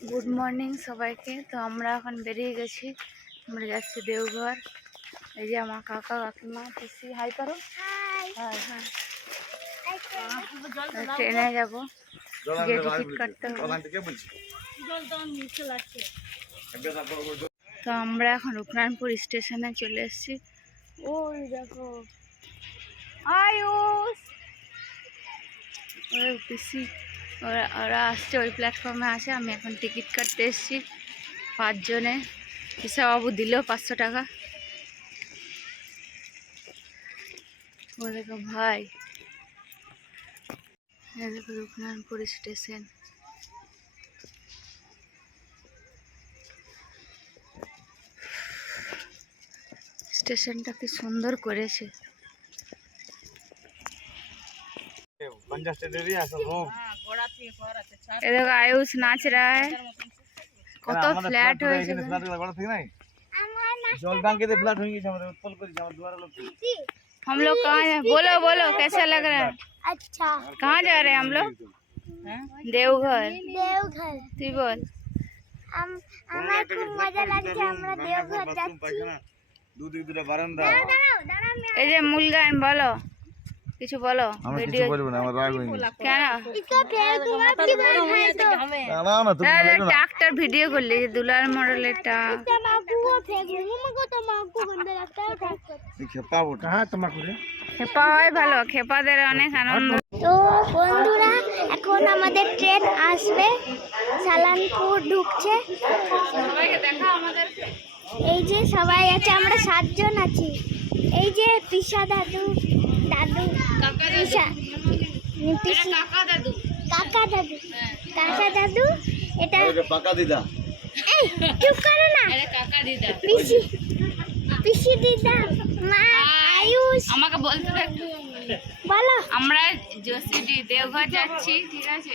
Good morning সবাইকে। তো আমরা এখন বেরিয়ে গেছি, আমরা যাচ্ছি দেওঘর। এই যে আমার কাকা কাকিমা পিসি, হাই করো। হ্যাঁ হ্যাঁ, ট্রেনে যাবো, গিয়ে টিকিট কাটতে হবে। তো আমরা এখন রূপনারায়ণপুর স্টেশনে চলে এসেছি। ওই দেখো আয়ুষ, ওই পিসি ওরা আসছে, ওই প্ল্যাটফর্মে আছে। আমি এখন টিকিট কাটতে এসেছি 5 জনে। বাবু দিল 500 টাকা। ও দেখো ভাই, দেখো রূপনারায়ণপুর স্টেশন। স্টেশনটা কি সুন্দর করেছে। ये देखो आयुष नाच रहा है। কত ফ্ল্যাট হয়েছে, हम लोग कहाँ हैं? बोलो बोलो कैसा लग रहा है? अच्छा। कहाँ जा रहे हैं हम लोग? देवघर। देवघर তুই বল। আমার খুব মজা লাগছে, আমরা দেওঘর যাচ্ছি। এই যে মূল গান বলো, কিছু বলো। ভিডিও কেন ট্রাক্টর ভিডিও করলি? দুলার মডেলের ট্রাক। খেপা হয় ভালো, খেপাদের অনেক আনন্দ। তো বন্ধুরা, এখন আমাদের ট্রেন আসবে, সালানপুর ঢুকছে। সবাইকে দেখা আমাদের। এই যে সবাই আছে, আমরা 7 জন আছি। এই যে পিসা দাদু, দাদু পিসা, কাকা দাদু, কাকা দাদু, কাকা দাদু, এটা পাকা দিদা। এই চুপ করো না, আরে কাকা দিদা, পিসি, পিসি দিদা, মা আয়ুষ। আমাকে বলতে দে একটু। বলো। আমরা জোসিডি দেওঘর যাচ্ছি, ঠিক আছে?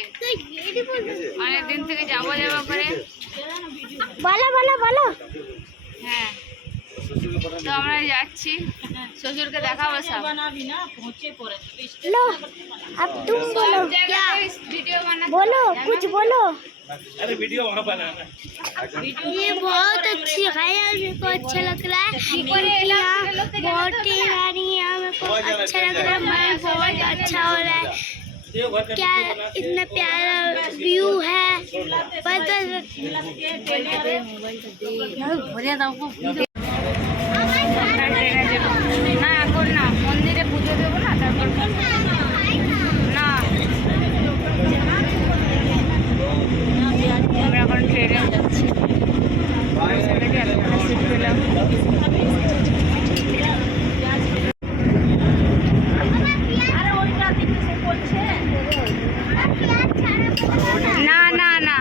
অনেকদিন থেকে যাবো করে। বলো বলো বলো। হ্যাঁ, তো আমরা যাচ্ছি, শ্বশুরকে দেখাবো সব। लो अब तुम बोलो, क्या ভিডিও বানা, बोलो कुछ बोलो। अरे वीडियो वहाँ बनाना। ये बहुत अच्छी है यार, मेरे को अच्छा लग रहा है। बहुत ही यारी है, मेरे को अच्छा लग रहा है, मैं बहुत अच्छा हो रहा है। क्या इतना प्यारा व्यू है, पता না এখন না, মন্দিরে পুজো দেবো না, তারপর না। আমরা এখন ট্রেনে যাচ্ছি, সিট পেলাম। না না না,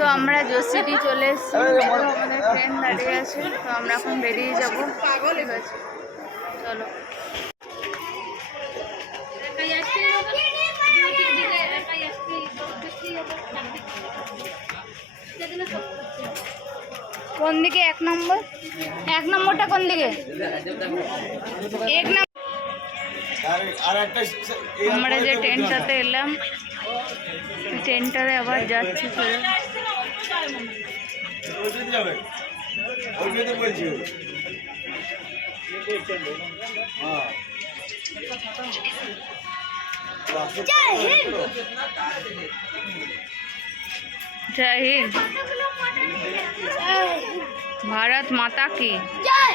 তো আমরা জোসিডি চলে এসেছি, আমাদের ট্রেন দাঁড়িয়ে আছে। তো আমরা এখন বেরিয়ে যাবো, ঠিক আছে? চলো। কোন দিকে? 1 নম্বর, 1 নম্বরটা কোন দিকে? 1 নম্বর। আমরা যে ট্রেনটাতে এলাম, ট্রেনটাতে আবার যাচ্ছি ফেরত। जय हिंद, भारत माता की जय।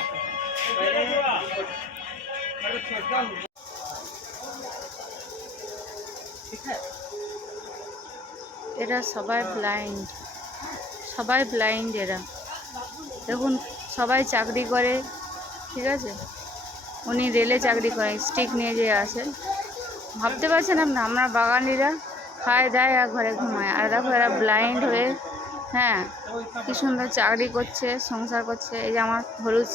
এরা সবাই ব্লাইন্ড, সবাই ব্লাইন্ড এরা। দেখুন সবাই চাকরি করে, ঠিক আছে? উনি রেলে চাকরি করেন, স্টিক নিয়ে যে আসেন। ভাবতে পারছেন না, আমরা বাঙালিরা খায় দায় আর ঘরে ঘুমায়, আর দেখো এরা ব্লাইন্ড হয়ে হ্যাঁ, কি সুন্দর চাকরি করছে, সংসার করছে। এই যে আমার হলুদ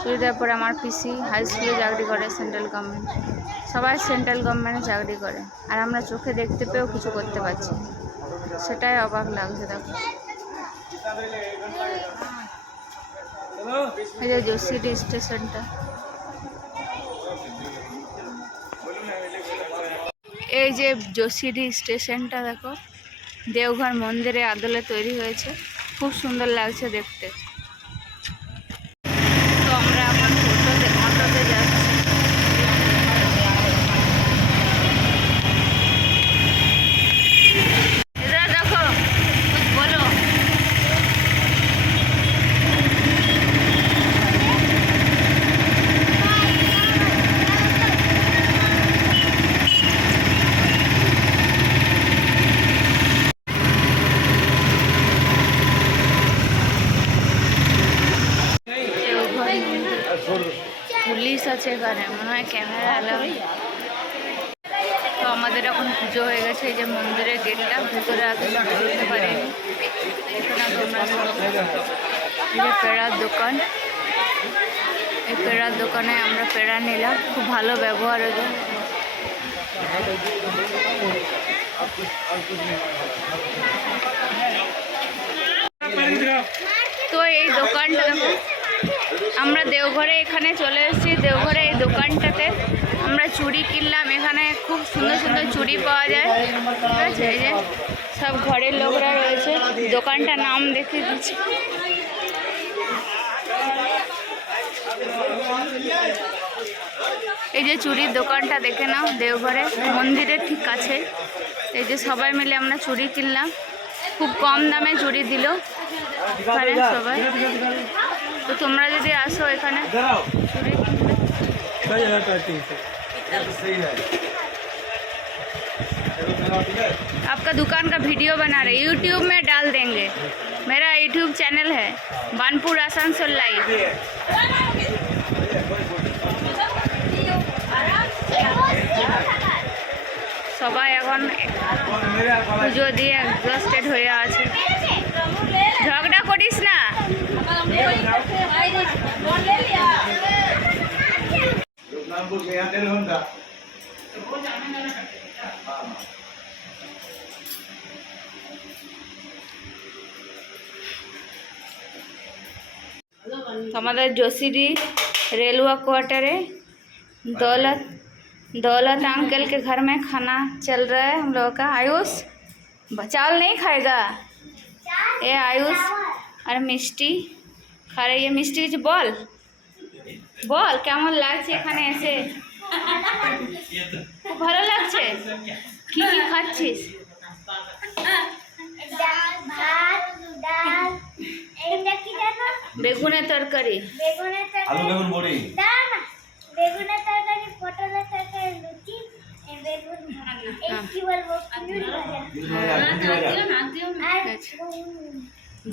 চুড়িদার পরে আমার পিসি হাই স্কুলে চাকরি করে, সেন্ট্রাল গভর্নমেন্ট। সবাই সেন্ট্রাল গভর্নমেন্টে চাকরি করে, আর আমরা চোখে দেখতে পেয়েও কিছু করতে পারছি না। সেটাই অবাক লাগছে। দেখো এই যে যোশীডি স্টেশনটা, এই যে যোশীডি স্টেশনটা দেখো, দেওঘর মন্দিরে আদলে তৈরি হয়েছে, খুব সুন্দর লাগছে দেখতে। তো আমরা এখন অটোতে যাচ্ছি। এরা দেখো, বলো পুলিশ আছে এখানে, মনে হয় ক্যামেরা এলাও। তো আমাদের এখন পুজো হয়ে গেছে। এই যে মন্দিরের গেটটা, ভেতরে আগে ঢুকতে পারিনি। এখানে তোমরা এই যে পেড়ার দোকান, এই পেড়ার দোকানে আমরা পেড়া নিলাম, খুব ভালো ব্যবহার হলো। তো এই দোকানটা দেখো, আমরা দেওঘরে এখানে চলে এসেছি। দেওঘরে এই দোকানটাতে আমরা চুড়ি কিনলাম। এখানে খুব সুন্দর সুন্দর চুড়ি পাওয়া যায়, ঠিক আছে। এই যে সব ঘরের লোকরা রয়েছে, দোকানটার নাম দেখিয়ে দিচ্ছি। এই যে চুড়ির দোকানটা দেখে নাও, দেওঘরে মন্দিরের ঠিক কাছে। এই যে সবাই মিলে আমরা চুড়ি কিনলাম, খুব কম দামে চুড়ি দিল এখানে সবাই। তো তোমরা যদি আসো এখানে চুড়ি आपका दुकान का वीडियो बना रहे, यूट्यूब में डाल देंगे। मेरा यूट्यूब चैनल है बानपुर आसानसोल लाइव। সবাই এখন পুজো দিয়ে এক্সস্টেড হয়ে আছে। ঝগড়া করিস না। हमारे जोशीडी रेलवा क्वार्टरे दौलत अंकल के घर में खाना चल रहा है हम लोगों का। आयुष चावल नहीं खाएगा, ये आयुष और मिष्टी खा रही है। मिष्टी कुछ बोल बोल, কেমন লাগছে এখানে এসে? খুব ভালো লাগছে। কি কি খাচ্ছিস? বেগুনের তরকারি, আলু বেগুন বড়ি, বেগুনের তরকারি, পটলের তরকারি, লুচি, বেগুন, এই কি বলবো,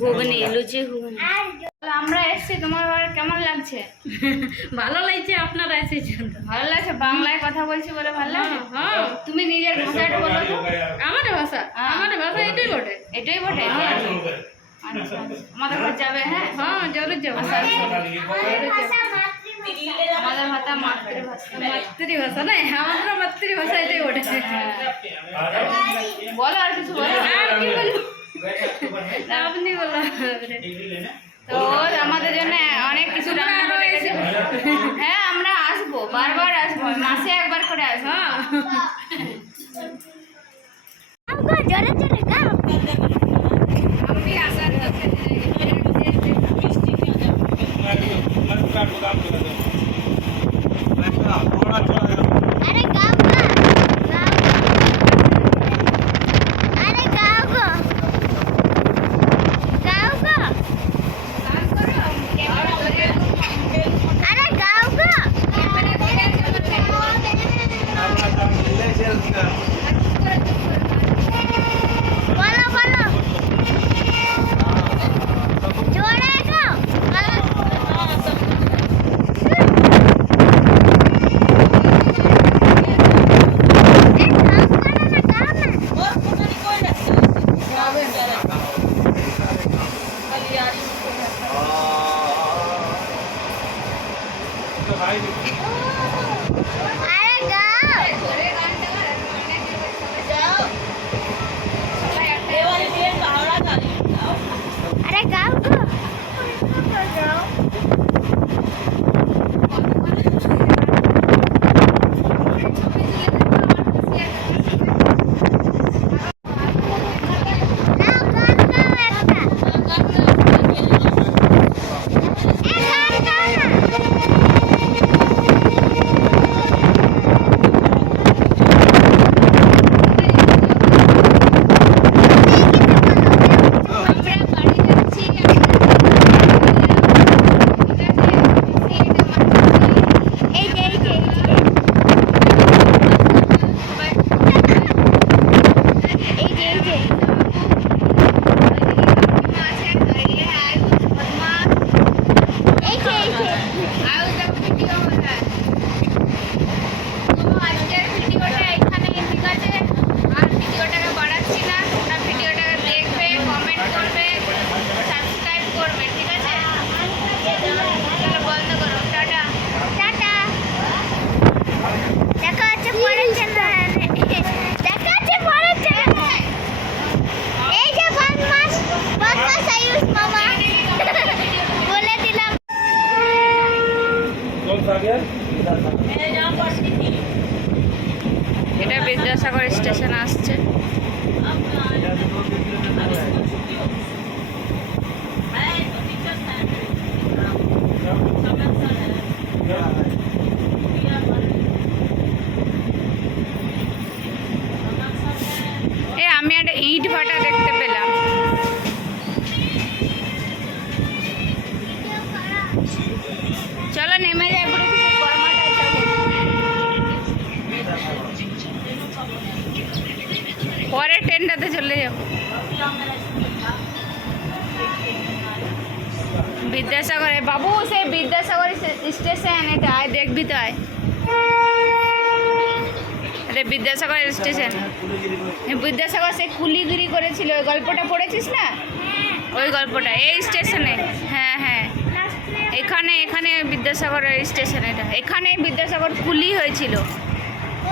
ঘুগনি, লুচি ঘুগনি। আমরা এসেছি, তোমার কেমন লাগছে? ভালো লাগছে, আপনারা এসেছেন তো। ভালো লাগছে, বাংলায় কথা বলছি বলে ভালো লাগছে। হ্যাঁ, তুমি নিজের ভাষাটা বলো তো। আমাদের ভাষা এটাই বটে। এটাই বটে। আচ্ছা, আমাদের ঘর যাবে? হ্যাঁ হ্যাঁ, জরুর যাবো। আমাদের ভাষা মাতৃভাষা। মাতৃভাষা নাই, আমাদের মাতৃভাষা এটাই বটে। বলো আর কিছু বলো। আর কি বলবো, আপনি বলো। তো আমাদের জন্য অনেক কিছু রান্না করে রেখেছে। হ্যাঁ, আমরা আসবো, বারবার আসবো, মাসে একবার করে আসবো। জোরে জোরে গাও। আমি আসার अरे गाओ ना, गाओ, अरे गाओ गो, गाओ गो, अरे गाओ गो। बोलो बोलो, जोरे गाओ। আরে গাও আরে গাও গো গাও নাও গান গাও একটা গান গাও না এই যে এই যে এই যে এই যে এই যে এই যে আজকের ভিডিওটা এখানে ঠিক আছে আর ভিডিওটাকে বাড়াচ্ছি না তোমরা ভিডিওটাকে দেখবে কমেন্ট করবে সাবস্ক্রাইব করবে ঠিক আছে চলো বন্ধ করো টাটা টাটা দেখা হচ্ছে পরের চ্যানেলে দেখা হচ্ছে পরের চ্যানেলে এই যে বদমাস আয়ুষ মামা বলে দিলাম এটা বিদ্যাসাগর স্টেশন আসছে আমি একটা ইট ভাটা দেখতে পেলাম চলো নেমে যাই পুরো কিছু গরমাটাই পরের ট্রেনটাতে চলে যাও বিদ্যাসাগরে বাবু সেই বিদ্যাসাগর স্টেশন এটা আয় দেখবি তো আয় এটা বিদ্যাসাগর স্টেশন বিদ্যাসাগর সে কুলিগিরি করেছিল ওই গল্পটা পড়েছিস না ওই গল্পটা এই স্টেশনে হ্যাঁ হ্যাঁ এখানে এখানে বিদ্যাসাগর স্টেশন এটা এখানে বিদ্যাসাগর কুলি হয়েছিল ও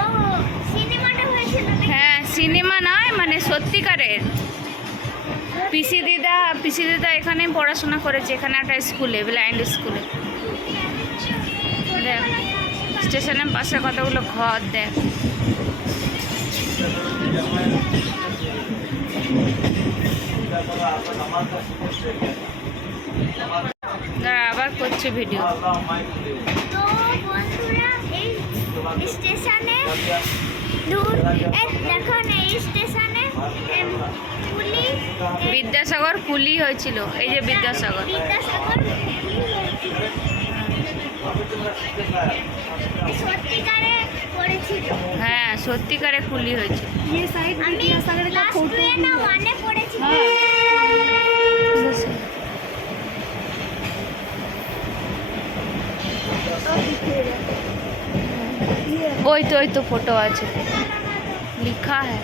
সিনেমাটা হয়েছিল হ্যাঁ সিনেমা নয় মানে সত্যিকারের পিসি দিদা এখানে পড়াশোনা করেছে এখানে একটা স্কুলে ব্লাইন্ড স্কুলে দেখ স্টেশনের পাশে কতগুলো ঘর দেখ দাঁড়া আবার করছি ভিডিও তো বন্ধুরা এই স্টেশনে দেখো না এই স্টেশনে পুলিশ বিদ্যাসাগর কুলি হয়েছিল এই যে বিদ্যাসাগর বিদ্যাসাগর সত্যিকারে পড়েছিল হ্যাঁ সত্যিকারে কুলি হয়েছিল আমি ক্লাস 2 না 1 এ পড়েছি ওই তো फोटो আছে लिखा है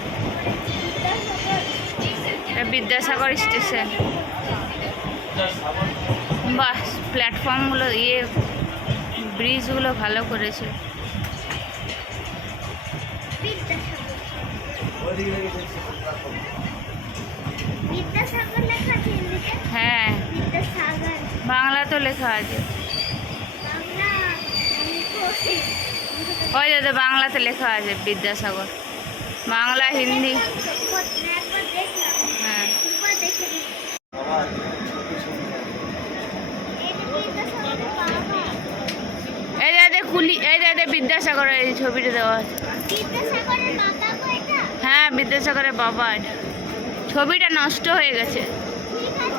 এটা বিদ্যাসাগর স্টেশন বাহ প্ল্যাটফর্মগুলো ব্রিজগুলো ভালো করেছে বিদ্যাসাগর লেখা আছে হিন্দিতে হ্যাঁ বিদ্যাসাগর বাংলা তো লেখা আছে বাংলা ওই দাদা বাংলাতে লেখা আছে বিদ্যাসাগর বাংলা হিন্দি একবার দেখলাম হ্যাঁ একবার দেখে নিই এই দাদা কুলি এই দাদা বিদ্যাসাগর এই ছবিটা দেওয়া আছে বিদ্যাসাগরের বাবা কয়টা হ্যাঁ বিদ্যাসাগরের বাবা এটা ছবিটা নষ্ট হয়ে গেছে ঠিক আছে